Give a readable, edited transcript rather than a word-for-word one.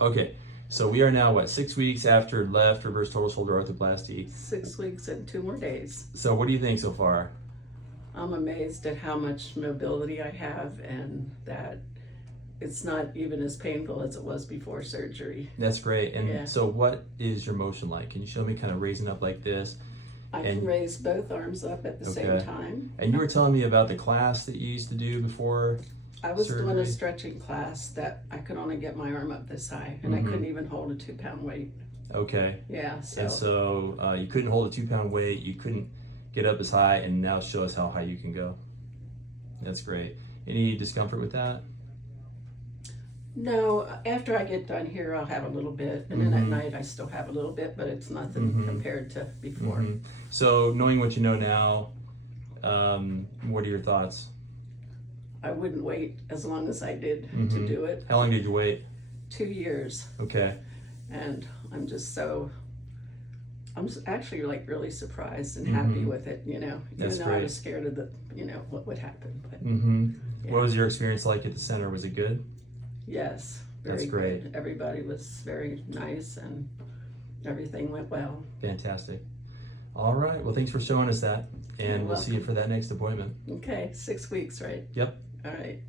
Okay, so we are now, what, 6 weeks after left reverse total shoulder arthroplasty. 6 weeks and 2 more days. So what do you think so far? I'm amazed at how much mobility I have and that it's not even as painful as it was before surgery. That's great. And so what is your motion like? Can you show me kind of raising up like this? I can raise both arms up at the same time. And you were telling me about the class that you used to do before I was surgery. doing a stretching class that I could only get my arm up this high, and I couldn't even hold a 2-pound weight. Okay. Yeah, so. And so you couldn't hold a 2-pound weight, you couldn't get up as high, and now show us how high you can go. That's great. Any discomfort with that? No, after I get done here, I'll have a little bit, and then at night I still have a little bit, but it's nothing compared to before. So knowing what you know now, what are your thoughts? I wouldn't wait as long as I did to do it. How long did you wait? 2 years. Okay. And I'm actually like really surprised and happy with it, you know. That's even though great. I was scared of what would happen. But What was your experience like at the center? Was it good? yes, very That's great. good. Everybody was very nice and everything went well. Fantastic. All right. Well, thanks for showing us that. And You're we'll see you for that next appointment. Okay, 6 weeks, right? Yep. All right.